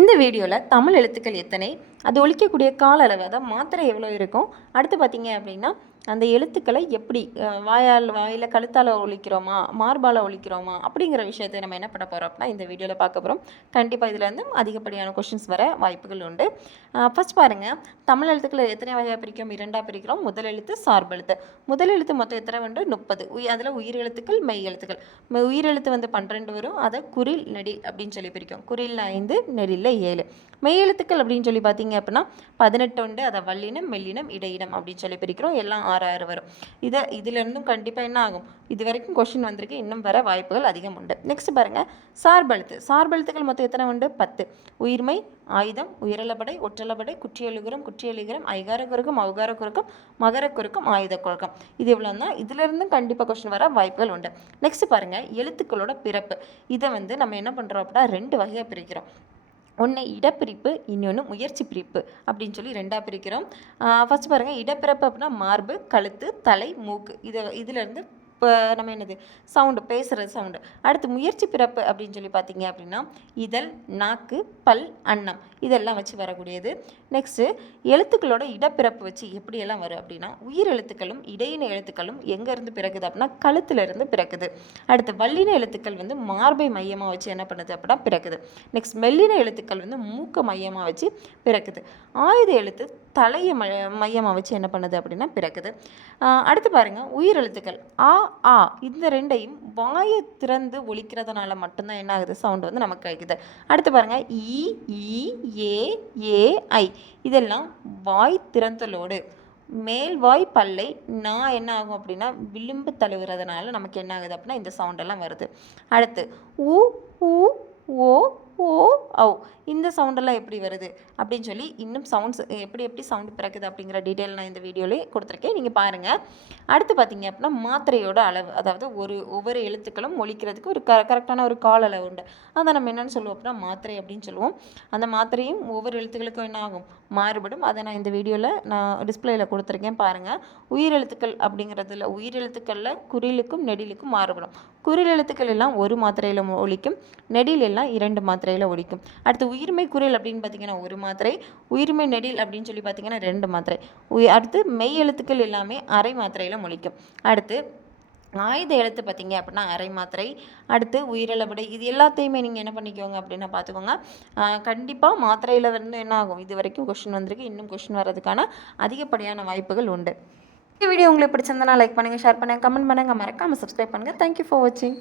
இந்த வீடியோவில் தமிழ் எழுத்துக்கள் எத்தனை, அது ஒலிக்கக்கூடிய கால அளவு, அதாவது மாத்திரை எவ்வளோ இருக்கும், அடுத்து பார்த்தீங்க அப்படின்னா அந்த எழுத்துக்களை எப்படி வாயில் கழுத்தால் ஒலிக்கிறோமா, மார்பால் ஒலிக்கிறோமா அப்படிங்கிற விஷயத்தை நம்ம என்ன பண்ண போகிறோம் அப்படின்னா இந்த வீடியோவில் பார்க்க போகிறோம். கண்டிப்பாக இதிலேருந்து அதிகப்படியான கொஷின்ஸ் வர வாய்ப்புகள் உண்டு. ஃபஸ்ட் பாருங்கள், தமிழ் எழுத்துக்களை எத்தனை வகையாக பிரிக்கிறோம்? இரண்டாக பிரிக்கிறோம். முதல் எழுத்து, சார்பெழுத்து. முதல் எழுத்து மொத்தம் எத்தனை உண்டு? 30. அதில் உயிர் எழுத்துக்கள், மெய் எழுத்துக்கள். உயிர் எழுத்து வந்து 12 வரும். அதை குறில் நெடில் அப்படின்னு சொல்லி பிரிக்கும். குறில் 5, நெடில் 7. மெய் எழுத்துக்கள் அப்படின்னு சொல்லி பார்த்தீங்க அப்படின்னா 18 உண்டு. அதை வல்லினம், மெல்லினம், இடையினம் அப்படின்னு சொல்லி பிரிக்கிறோம். எல்லாம் 6 வரும். இதிலிருந்தும் கண்டிப்பாக என்ன ஆகும், இது வரைக்கும் கொஷின் வந்திருக்கு, இன்னும் வர வாய்ப்புகள் அதிகம் உண்டு. நெக்ஸ்ட் பாருங்கள், சார்பெழுத்து. சார்பெழுத்துக்கள் மொத்தம் எத்தனை உண்டு? 10. உயிர்மை, ஆயுதம், உயிரலப்படை, ஒற்றலப்படை, குற்றியலுகரம், குற்றியலிகரம், ஐகார குறுக்கம், ஔகார குறுக்கம், மகர குறுக்கம், ஆயுத குறுக்கம். இது இவ்வளோ தான். இதிலிருந்தும் கண்டிப்பாக கொஷின் வர வாய்ப்புகள் உண்டு. நெக்ஸ்ட் பாருங்கள், எழுத்துக்களோட பிறப்பு. இதை வந்து நம்ம என்ன பண்ணுறோம் அப்படின்னா 2 வகையாக பிரிக்கிறோம். ஒன்று இடப்பிரிப்பு, இன்னொன்று முயற்சி பிரிப்பு அப்படின்னு சொல்லி 2ஆக பிரிக்கிறோம். ஃபஸ்ட் பாருங்கள், இடப்பிறப்பு அப்படின்னா மார்பு, கழுத்து, தலை, மூக்கு. இதிலேருந்து இப்போ நம்ம என்னது சவுண்டு, பேசுகிறது சவுண்டு. அடுத்து முயற்சி பிறப்பு அப்படின்னு சொல்லி பார்த்தீங்க அப்படின்னா இதழ், நாக்கு, பல், அன்னம் இதெல்லாம் வச்சு வரக்கூடியது. நெக்ஸ்ட்டு எழுத்துக்களோட இடப்பிறப்பு வச்சு எப்படியெல்லாம் வரும் அப்படின்னா உயிர் எழுத்துக்களும் இடையின எழுத்துக்களும் எங்கேருந்து பிறகுது அப்படின்னா கழுத்துலேருந்து பிறக்குது. அடுத்து வல்லின எழுத்துக்கள் வந்து மார்பை மையமாக வச்சு என்ன பண்ணுது அப்படின்னா பிறக்குது. நெக்ஸ்ட் மெல்லின எழுத்துக்கள் வந்து மூக்க மையமாக வச்சு பிறக்குது. ஆயுத எழுத்து தலையை மையமாக வச்சு என்ன பண்ணுது அப்படின்னா பிறக்குது. அடுத்து பாருங்கள், உயிர் எழுத்துக்கள் ஆ, ஆ இந்த 2ஐயும் வாயை திறந்து ஒலிக்கிறதுனால மட்டும்தான் என்ன ஆகுது, சவுண்டு வந்து நமக்கு கிடைக்குது. அடுத்து பாருங்கள், இ, ஏ, ஐ இதெல்லாம் வாய் திறந்தலோடு மேல்வாய் பல்லை நான் என்ன ஆகும் அப்படின்னா விளிம்பு தழுவுறதுனால நமக்கு என்ன ஆகுது அப்படின்னா இந்த சவுண்டெல்லாம் வருது. அடுத்து ஊ, ஊ, ஓ, ஓ, ஔ இந்த சவுண்டெல்லாம் எப்படி வருது அப்படின்னு சொல்லி இன்னும் சவுண்ட்ஸ் எப்படி சவுண்டு பிறக்குது அப்படிங்கிற டீட்டெயில் நான் இந்த வீடியோலேயே கொடுத்துருக்கேன், நீங்கள் பாருங்கள். அடுத்து பார்த்தீங்க அப்படின்னா மாத்திரையோட அளவு, அதாவது ஒவ்வொரு எழுத்துக்களும் ஒலிக்கிறதுக்கு ஒரு கரெக்டான ஒரு கால அளவு உண்டு. அதை நம்ம என்னென்னு சொல்லுவோம் அப்படின்னா மாத்திரை அப்படின்னு சொல்லுவோம். அந்த மாத்திரையும் ஒவ்வொரு எழுத்துக்களுக்கும் என்ன ஆகும், மாறுபடும். அதை நான் இந்த வீடியோவில் நான் டிஸ்பிளேயில் கொடுத்துருக்கேன், பாருங்கள். உயிரெழுத்துக்கள் அப்படிங்கிறதுல உயிரெழுத்துக்களில் குறிலுக்கும் நெடிலுக்கும் மாறுபடும். குறில் எழுத்துக்கள் எல்லாம் ஒரு மாத்திரையில் ஒலிக்கும், நெடில் எல்லாம் 2 மாத்திரையில் ஒலிக்கும். அடுத்து உயிர்மை குறில் அப்படின்னு பார்த்தீங்கன்னா 1 மாத்திரை, உயிர்மை நெடில் அப்படின்னு சொல்லி பார்த்தீங்கன்னா 2 மாத்திரை. அடுத்து மெய் எழுத்துக்கள் எல்லாமே அரை மாத்திரையில் ஒலிக்கும். அடுத்து ஆயுத எழுத்து பார்த்தீங்க அப்படின்னா அரை மாத்திரை. அடுத்து உயிரிழப்படை. இது எல்லாத்தையுமே நீங்கள் என்ன பண்ணிக்கோங்க அப்படின்னா பார்த்துக்கோங்க. கண்டிப்பாக மாத்திரையில் வந்து என்ன ஆகும், இது வரைக்கும் கொஷின் வந்திருக்கு, இன்னும் கொஷின் வர்றதுக்கான அதிகப்படியான வாய்ப்புகள் உண்டு. இந்த வீடியோ உங்களுக்கு பிடிச்சிருந்தனா லைக் பண்ணுங்கள், ஷேர் பண்ணுங்கள், கமெண்ட் பண்ணுங்கள், மறக்காமல் சப்ஸ்கிரைப் பண்ணுங்கள். தேங்க்யூ ஃபார் வாட்சிங்.